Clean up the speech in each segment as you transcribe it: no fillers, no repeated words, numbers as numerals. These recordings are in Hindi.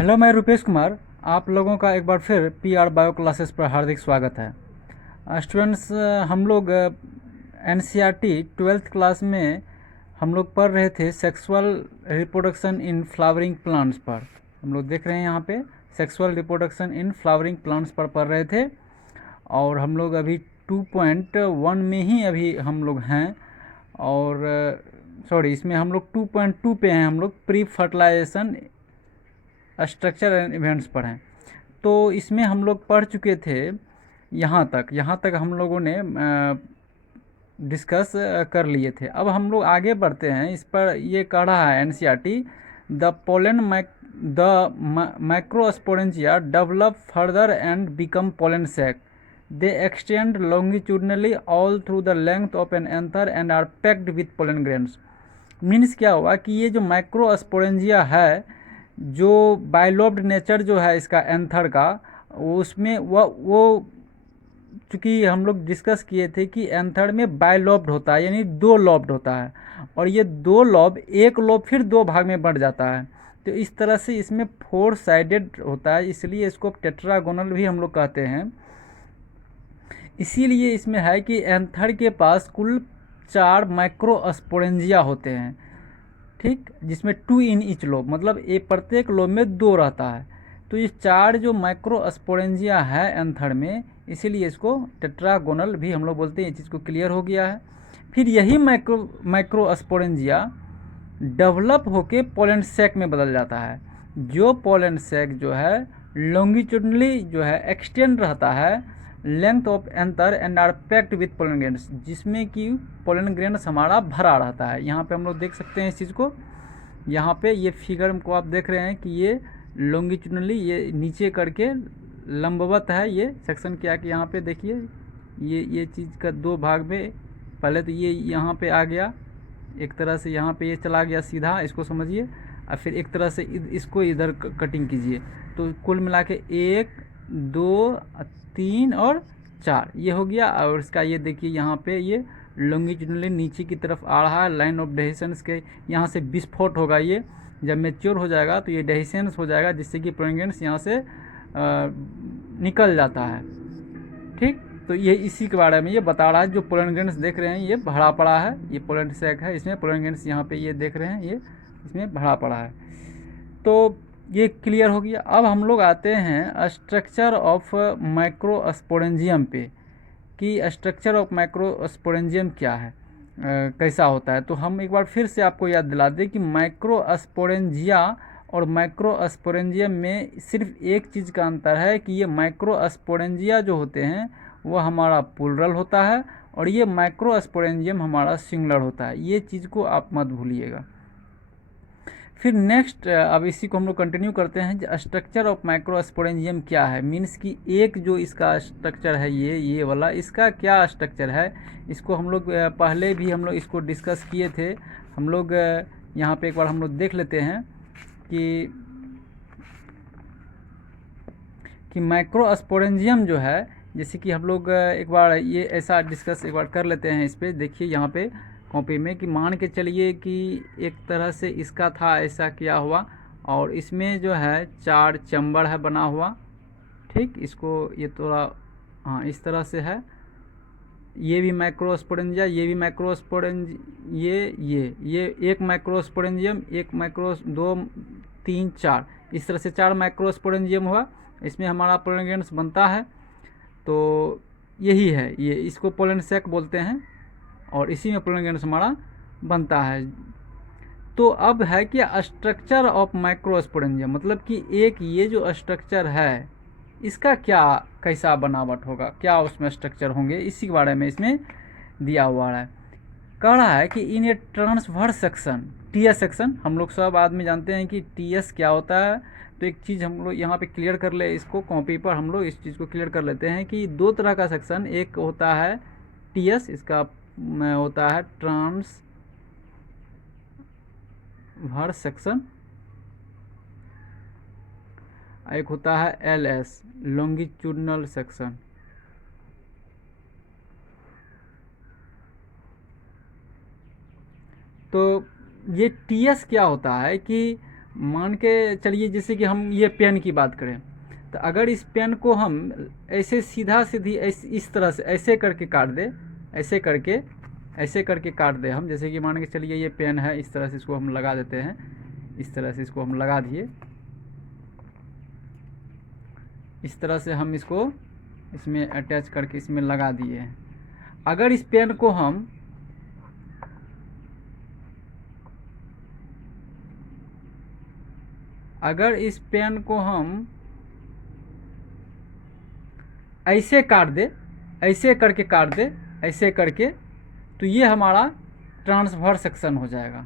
हेलो, मैं रुपेश कुमार। आप लोगों का एक बार फिर पीआर बायो क्लासेस पर हार्दिक स्वागत है। स्टूडेंट्स, हम लोग एनसीईआरटी 12th क्लास में हम लोग पढ़ रहे थे sexual reproduction in flowering plants पर। हम लोग देख रहे हैं यहाँ पे sexual reproduction in flowering plants पर पढ़ रहे थे और हम लोग अभी 2.1 में ही अभी हम लोग हैं। और सॉरी, इसमें हम लोग 2.2 पे हैं। हम लोग pre fertilization structure and events पढ़ें। तो इसमें हम लोग पढ़ चुके थे यहाँ तक हम लोगों ने डिस्कस कर लिए थे। अब हम लोग आगे बढ़ते हैं। इस पर ये कह रहा है NCERT, the microsporangia develop further and become pollen sac. They extend longitudinally all through the length of an anther and are packed with pollen grains. Means क्या हुआ कि ये जो माइक्रोस्पोरेंजिया है, जो बाइलोब्ड नेचर जो है इसका एंथर का, उसमें वो चूँकि हम लोग डिस्कस किए थे कि एंथर में बाइलोब्ड होता है, यानी दो लॉब्ड होता है। और ये दो लॉब, एक लॉब फिर दो भाग में बढ़ जाता है। तो इस तरह से इसमें 4 साइडेड होता है, इसलिए इसको टेट्रागोनल भी हम लोग कहते हैं। इसीलिए इसमें है कि एंथर के पास कुल 4 माइक्रोस्पोरेंजिया होते हैं, ठीक, जिसमें 2 इन ईच लोब, मतलब एक प्रत्येक लोब में 2 रहता है। तो ये 4 जो माइक्रोस्पोरेंजिया है एंथर में, इसीलिए इसको टेट्रागोनल भी हम लोग बोलते हैं। ये चीज़ को क्लियर हो गया है। फिर यही माइक्रोस्पोरेंजिया डेवलप होके पोलन सैक में बदल जाता है। जो पोलन सैक जो है लॉन्गिट्यूडनली जो है एक्सटेंड रहता है length of anther and are packed with pollen grains, जिसमें कि पोलन ग्रेन्स हमारा भरा रहता है। यहाँ पे हम लोग देख सकते हैं इस चीज़ को। यहाँ पे ये फिगर को आप देख रहे हैं कि ये लॉन्गिट्यूडनली ये नीचे करके लंबवत है ये सेक्शन। क्या कि यहाँ पे देखिए ये चीज़ का 2 भाग में, पहले तो ये यहाँ पे आ गया एक तरह से, यहाँ पे ये चला गया सीधा, इसको समझिए। और फिर एक तरह से इसको इधर कटिंग कीजिए। तो कुल मिला के 1 2 3 और 4 ये हो गया। और इसका ये देखिए यहाँ पे ये लॉन्गिट्यूडनली नीचे की तरफ आ रहा है। लाइन ऑफ डेहिसेंस के यहाँ से विस्फोट होगा। ये जब मैच्योर हो जाएगा तो ये डेहिसेंस हो जाएगा, जिससे कि पोलन ग्रेन्स यहाँ से निकल जाता है, ठीक। तो ये इसी के बारे में ये बता रहा है। जो पोलन ग्रेन्स देख रहे हैं ये भरा पड़ा है, ये पोलन सैक है, इसमें पोलन ग्रेन्स यहाँ पे ये देख रहे हैं ये इसमें भरा पड़ा है। तो ये क्लियर हो गया। अब हम लोग आते हैं स्ट्रक्चर ऑफ माइक्रोस्पोरेंजियम पे, कि स्ट्रक्चर ऑफ माइक्रोस्पोरेंजियम क्या है, कैसा होता है। तो हम एक बार फिर से आपको याद दिला दें कि माइक्रोस्पोरेंजिया और माइक्रोस्पोरेंजियम में सिर्फ एक चीज़ का अंतर है कि ये माइक्रोस्पोरेंजिया जो होते हैं वो हमारा प्लूरल होता है और ये माइक्रोस्पोरेंजियम हमारा सिंगुलर होता है। ये चीज़ को आप मत भूलिएगा। फिर नेक्स्ट, अब इसी को हम लोग कंटिन्यू करते हैं। स्ट्रक्चर ऑफ माइक्रोस्पोरेंजियम क्या है, मीन्स कि एक जो इसका स्ट्रक्चर है ये वाला, इसका क्या स्ट्रक्चर है, इसको हम लोग पहले भी हम लोग इसको डिस्कस किए थे। हम लोग यहाँ पे एक बार हम लोग देख लेते हैं कि माइक्रोस्पोरेंजियम जो है, जैसे कि हम लोग एक बार ये ऐसा डिस्कस एक बार कर लेते हैं। इस पर देखिए यहाँ पे कॉपी में, कि मान के चलिए कि एक तरह से इसका था, ऐसा किया हुआ और इसमें जो है 4 चैम्बर है बना हुआ, ठीक। इसको ये थोड़ा हाँ इस तरह से है। ये भी माइक्रोस्पोरेंजिया, ये भी ये एक माइक्रोस्पोरेंजियम, एक माइक्रो 2 3 4, इस तरह से 4 माइक्रोस्पोरेंजियम हुआ। इसमें हमारा पोलन ग्रेन्स बनता है। तो यही है, ये इसको पोलन सैक बोलते हैं और इसी में पोलन ग्रेन्स हमारा बनता है। तो अब है कि स्ट्रक्चर ऑफ माइक्रोस्पोरेंजियम, मतलब कि एक ये जो स्ट्रक्चर है इसका क्या कैसा बनावट होगा, क्या उसमें स्ट्रक्चर होंगे, इसी के बारे में इसमें दिया हुआ है। कह रहा है कि इन a transverse section, TS section, हम लोग सब आदमी जानते हैं कि टीएस क्या होता है। तो एक चीज़ हम लोग यहाँ पे क्लियर कर ले, इसको कॉपी पर हम लोग इस चीज़ को क्लियर कर लेते हैं कि 2 तरह का सेक्शन, एक होता है टीएस, इसका होता है ट्रांसवर्स सेक्शन, एक होता है एलएस, लॉन्गिट्यूडनल सेक्शन। तो ये टीएस क्या होता है कि मान के चलिए जैसे कि हम ये पेन की बात करें, तो अगर इस पेन को हम ऐसे सीधा सीधी इस तरह से ऐसे करके काट दे, ऐसे करके काट दे हम, जैसे कि मान के चलिए ये पेन है, इस तरह से इसको हम लगा देते हैं, इस तरह से इसको हम लगा दिए, इस तरह से हम इसको इसमें अटैच करके इसमें लगा दिए हैं। अगर इस पेन को हम ऐसे काट दे, ऐसे करके काट दे, ऐसे करके, तो ये हमारा ट्रांसफर सेक्शन हो जाएगा,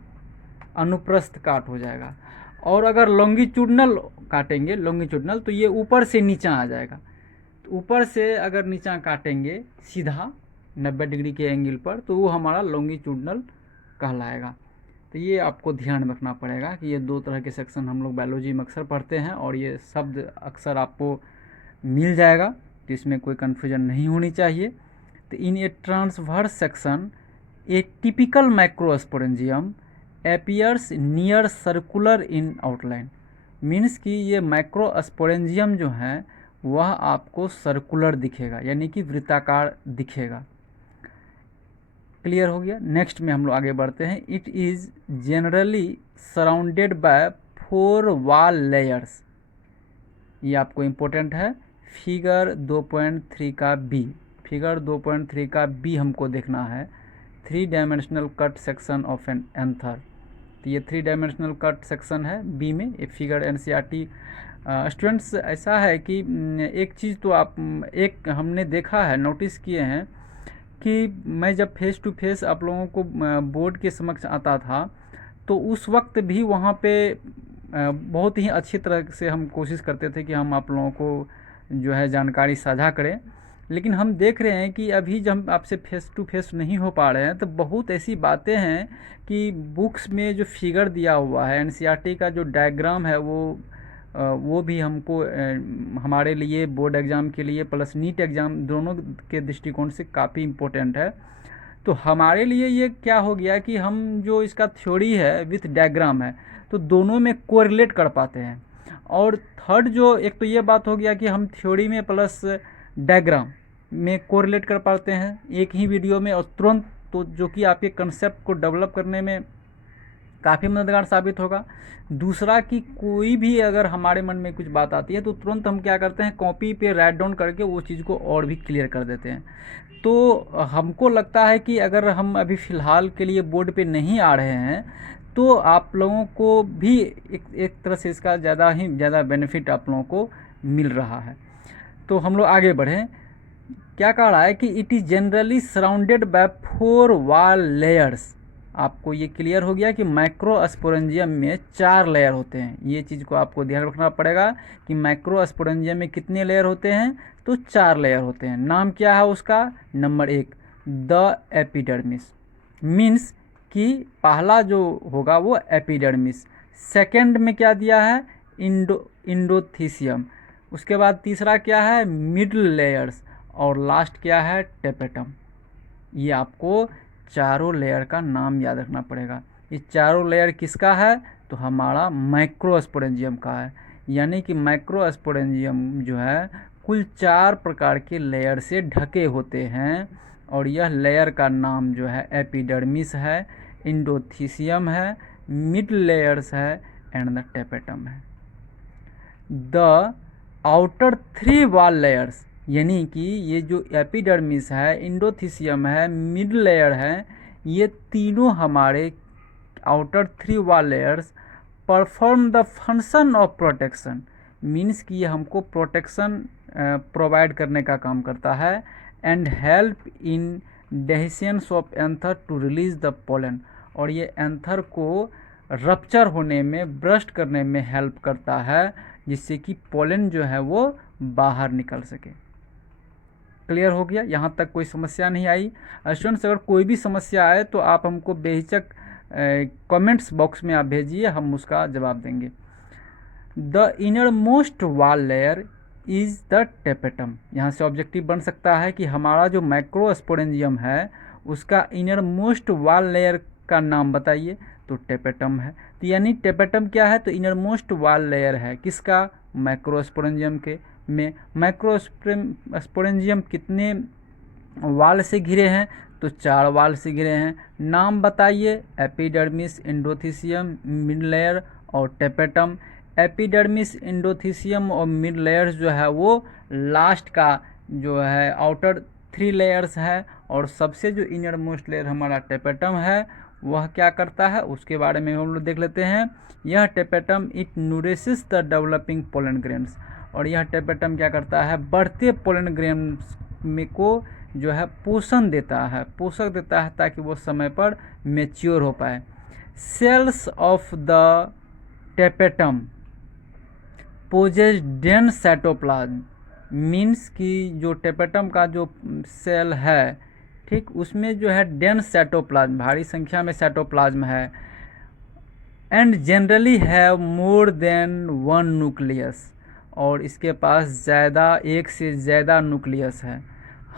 अनुप्रस्थ काट हो जाएगा। और अगर लॉन्गिट्यूडनल काटेंगे, लॉन्गिट्यूडनल, तो ये ऊपर से नीचा आ जाएगा। तो ऊपर से अगर नीचा काटेंगे सीधा 90 डिग्री के एंगल पर, तो वो हमारा लॉन्गिट्यूडनल कहलाएगा। तो ये आपको ध्यान रखना पड़ेगा कि ये दो तरह के सेक्शन हम लोग बायोलॉजी में अक्सर पढ़ते हैं, और ये शब्द अक्सर आपको मिल जाएगा, तो इसमें कोई कन्फ्यूजन नहीं होनी चाहिए। तो in a transverse section a typical microsporangium appears near circular in outline. Means कि ये माइक्रोस्पोरेंजियम जो है वह आपको सर्कुलर दिखेगा, यानी कि वृत्ताकार दिखेगा। क्लियर हो गया। नेक्स्ट में हम लोग आगे बढ़ते हैं। It is generally surrounded by 4 wall layers. ये आपको इम्पोर्टेंट है। फिगर 2.3 का बी, फिगर 2.3 का बी हमको देखना है। 3 dimensional cut section of an anther. तो ये 3 डायमेंशनल कट सेक्शन है बी में। ये फिगर एनसीईआरटी स्टूडेंट्स ऐसा है कि एक चीज़ तो आप एक हमने देखा है, नोटिस किए हैं कि मैं जब फेस टू फेस आप लोगों को बोर्ड के समक्ष आता था, तो उस वक्त भी वहाँ पे बहुत ही अच्छी तरह से हम कोशिश करते थे कि हम आप लोगों को जो है जानकारी साझा करें। लेकिन हम देख रहे हैं कि अभी जब हम आपसे फेस टू फेस नहीं हो पा रहे हैं, तो बहुत ऐसी बातें हैं कि बुक्स में जो फिगर दिया हुआ है, एनसीईआरटी का जो डायग्राम है, वो भी हमको हमारे लिए बोर्ड एग्ज़ाम के लिए प्लस नीट एग्ज़ाम दोनों के दृष्टिकोण से काफ़ी इम्पोर्टेंट है। तो हमारे लिए ये क्या हो गया कि हम जो इसका थ्योरी है विथ डायग्राम है, तो दोनों में कोरिलेट कर पाते हैं। और थर्ड जो एक तो ये बात हो गया कि हम थ्योरी में प्लस डायग्राम में कोरिलेट कर पाते हैं एक ही वीडियो में, और तुरंत, तो जो कि आपके कंसेप्ट को डेवलप करने में काफ़ी मददगार साबित होगा। दूसरा कि कोई भी अगर हमारे मन में कुछ बात आती है, तो तुरंत हम क्या करते हैं, कॉपी पे राइट डाउन करके वो चीज़ को और भी क्लियर कर देते हैं। तो हमको लगता है कि अगर हम अभी फ़िलहाल के लिए बोर्ड पे नहीं आ रहे हैं, तो आप लोगों को भी एक तरह से इसका ज़्यादा बेनिफिट आप लोगों को मिल रहा है। तो हम लोग आगे बढ़ें। क्या कह रहा है कि it is generally surrounded by 4 wall layers. आपको ये क्लियर हो गया कि माइक्रोस्पोरेंजियम में 4 लेयर होते हैं। ये चीज़ को आपको ध्यान रखना पड़ेगा कि माइक्रोस्पोरेंजियम में कितने लेयर होते हैं, तो 4 लेयर होते हैं। नाम क्या है उसका? Number 1 the epidermis. मीन्स कि पहला जो होगा वो एपिडर्मिस। सेकंड में क्या दिया है? इंडोथीसियम। उसके बाद तीसरा क्या है? Middle layers. और लास्ट क्या है? टेपेटम। ये आपको चारों लेयर का नाम याद रखना पड़ेगा। ये चारों लेयर किसका है? तो हमारा माइक्रोस्पोरेंजियम का है। यानी कि माइक्रोस्पोरेंजियम जो है कुल 4 प्रकार के लेयर से ढके होते हैं, और यह लेयर का नाम जो है एपिडर्मिस है, इंडोथीसियम है, मिड लेयर्स है एंड द टेपेटम है। द आउटर 3 वॉल लेयर्स, यानी कि ये जो एपिडर्मिस है, इंडोथीसियम है, मिड लेयर है, ये तीनों हमारे outer 3 wall layers perform the function of protection. Means कि ये हमको प्रोटेक्शन प्रोवाइड करने का काम करता है, and help in dehiscence of anther to release the pollen. और ये एंथर को रप्चर होने में, ब्रस्ट करने में हेल्प करता है, जिससे कि पोलन जो है वो बाहर निकल सके। क्लियर हो गया? यहाँ तक कोई समस्या नहीं आई? स्टूडेंट्स, अगर कोई भी समस्या आए तो आप हमको बेहिचक कमेंट्स बॉक्स में आप भेजिए, हम उसका जवाब देंगे। The inner most wall layer is the tapetum. यहाँ से ऑब्जेक्टिव बन सकता है कि हमारा जो माइक्रोस्पोरेंजियम है उसका इनर मोस्ट वॉल लेयर का नाम बताइए। तो टेपेटम है। तो यानी टेपेटम क्या है, तो इनर मोस्ट वॉल लेयर है किसका, माइक्रोस्पोरेंजियम के में। माइक्रोस्पोरेंजियम कितने वाल से घिरे हैं, तो 4 वाल से घिरे हैं। नाम बताइए, एपिडर्मिस, एंडोथीसियम, मिड लेयर और टेपेटम। एपिडर्मिस, एंडोथीसियम और मिड लेयर्स जो है वो लास्ट का जो है आउटर 3 लेयर्स है, और सबसे जो इनर मोस्ट लेयर हमारा टेपेटम है वह क्या करता है उसके बारे में हम लोग देख लेते हैं। यह tapetum it nourishes the developing pollen grains, और यह टेपेटम क्या करता है, बढ़ते पोलन ग्रेन्स में को जो है पोषण देता है, पोषक देता है ताकि वो समय पर मेच्योर हो पाए। Cells of the tapetum possesses dense cytoplasm, means कि जो टेपेटम का जो सेल है, ठीक, उसमें जो है डेंस साइटोप्लाज्म, भारी संख्या में साइटोप्लाज्म है। And generally have more than 1 nucleus, और इसके पास ज़्यादा, एक से ज़्यादा न्यूक्लियस है।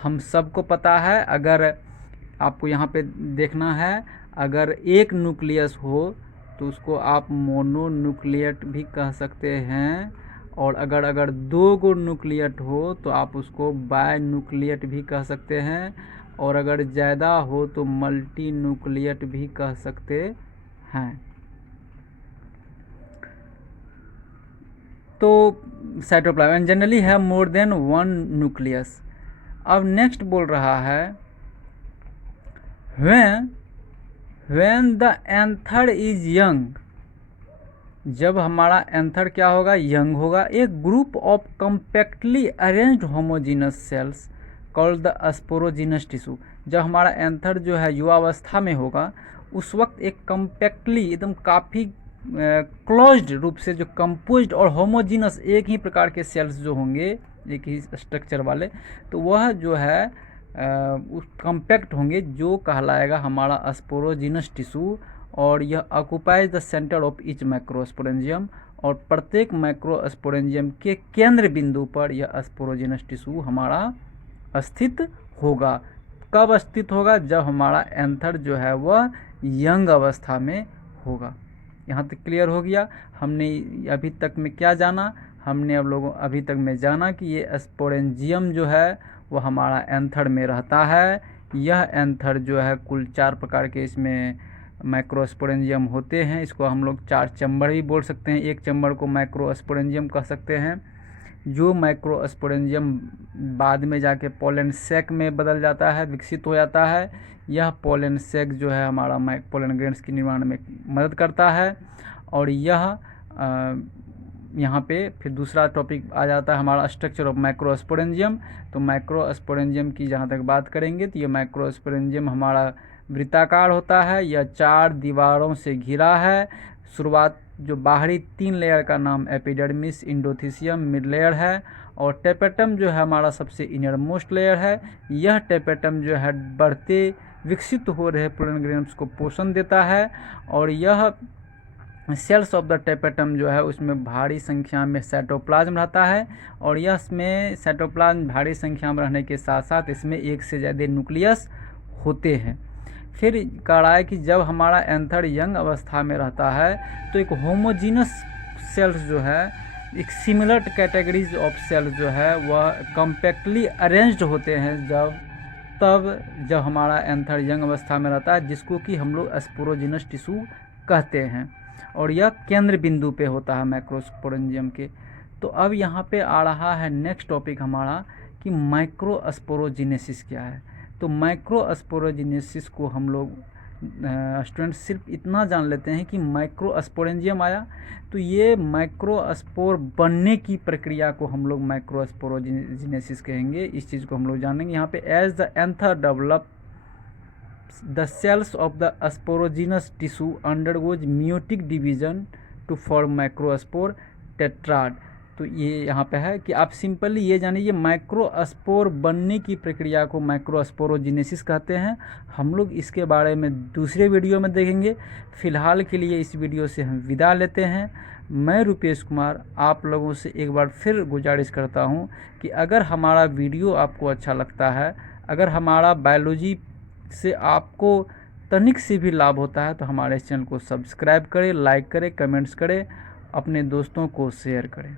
हम सबको पता है, अगर आपको यहाँ पे देखना है, अगर एक न्यूक्लियस हो तो उसको आप मोनोन्यूक्लिएट भी कह सकते हैं, और अगर 2 गो न्यूक्लिएट हो तो आप उसको बाय न्यूक्लिएट भी कह सकते हैं, और अगर ज़्यादा हो तो मल्टी न्यूक्लिएट भी कह सकते हैं। तो साइटोप्लाज्म जनरली है मोर देन 1 न्यूक्लियस। अब नेक्स्ट बोल रहा है when the anther is young, जब हमारा एंथर क्या होगा, यंग होगा, एक group of compactly arranged homogeneous cells called the sporogenous tissue. जब हमारा एंथर जो है युवावस्था में होगा उस वक्त एक कम्पैक्टली एकदम काफ़ी क्लोज्ड रूप से जो कंपोज्ड और होमोजीनस एक ही प्रकार के सेल्स जो होंगे, एक ही स्ट्रक्चर वाले, तो वह जो है उस कम्पैक्ट होंगे, जो कहलाएगा हमारा स्पोरोजीनस टिश्यू, और यह occupies the centre of each microsporangium, और प्रत्येक माइक्रोस्पोरेंजियम के केंद्र बिंदु पर यह स्पोरोजीनस टिश्यू हमारा स्थित होगा। कब स्थित होगा, जब हमारा एंथर जो है वह यंग अवस्था में होगा। यहाँ तक क्लियर हो गया। हमने अभी तक में क्या जाना, हमने अभी तक में जाना कि ये स्पोरेंजियम जो है वो हमारा एंथर में रहता है। यह एंथर जो है कुल 4 प्रकार के इसमें माइक्रोस्पोरेंजियम होते हैं। इसको हम लोग 4 चैम्बर भी बोल सकते हैं। एक चैम्बर को माइक्रोस्पोरेंजियम कह सकते हैं। जो माइक्रोस्पोरेंजियम बाद में जाके पोलन सैक में बदल जाता है, विकसित हो जाता है। यह पोलन सैक जो है हमारा पोलन ग्रेन्स के निर्माण में मदद करता है। और यह यहाँ पे फिर दूसरा टॉपिक आ जाता है हमारा स्ट्रक्चर ऑफ माइक्रोस्पोरेंजियम। तो माइक्रोस्पोरेंजियम की जहाँ तक बात करेंगे तो ये माइक्रोस्पोरेंजियम हमारा वृत्ताकार होता है। यह 4 दीवारों से घिरा है। शुरुआत जो बाहरी 3 लेयर का नाम एपिडर्मिस, एंडोथीसियम, मिड लेयर है, और टेपेटम जो है हमारा सबसे इनर मोस्ट लेयर है। यह टेपेटम जो है बढ़ते विकसित हो रहे पोलन ग्रेन्स को पोषण देता है। और यह सेल्स ऑफ द टेपेटम जो है उसमें भारी संख्या में साइटोप्लाज्म रहता है, और यह इसमें साइटोप्लाज्म भारी संख्या में रहने के साथ साथ इसमें एक से ज़्यादा न्यूक्लियस होते हैं। फिर कह रहा है कि जब हमारा एंथर यंग अवस्था में रहता है तो एक होमोजीनस सेल्स जो है, एक सिमिलर कैटेगरीज ऑफ सेल्स जो है वह कम्पैक्टली अरेंज्ड होते हैं जब हमारा एंथर यंग अवस्था में रहता है, जिसको कि हम लोग स्पोरोजीनस टिश्यू कहते हैं। और यह केंद्र बिंदु पे होता है माइक्रोस्पोरेंजियम के। तो अब यहाँ पे आ रहा है नेक्स्ट टॉपिक हमारा कि माइक्रोस्पोरोजिनेसिस क्या है। तो माइक्रोस्पोरोजिनेसिस को हम लोग स्टूडेंट्स सिर्फ इतना जान लेते हैं कि माइक्रोस्पोरेंजियम आया, तो ये माइक्रोस्पोर बनने की प्रक्रिया को हम लोग माइक्रोस्पोरोजिनेसिस कहेंगे। इस चीज़ को हम लोग जानेंगे यहाँ पे। As the anther develop the cells of the sporogenous tissue undergoes meiotic division to form microspore tetrad। तो ये यहाँ पे है कि आप सिंपली ये जानिए माइक्रोस्पोर बनने की प्रक्रिया को माइक्रोस्पोरोजिनेसिस कहते हैं। हम लोग इसके बारे में दूसरे वीडियो में देखेंगे। फ़िलहाल के लिए इस वीडियो से हम विदा लेते हैं। मैं रुपेश कुमार आप लोगों से एक बार फिर गुजारिश करता हूँ कि अगर हमारा वीडियो आपको अच्छा लगता है, अगर हमारा बायोलॉजी से आपको तनिक से भी लाभ होता है तो हमारे इस चैनल को सब्सक्राइब करें, लाइक करें, कमेंट्स करें, अपने दोस्तों को शेयर करें।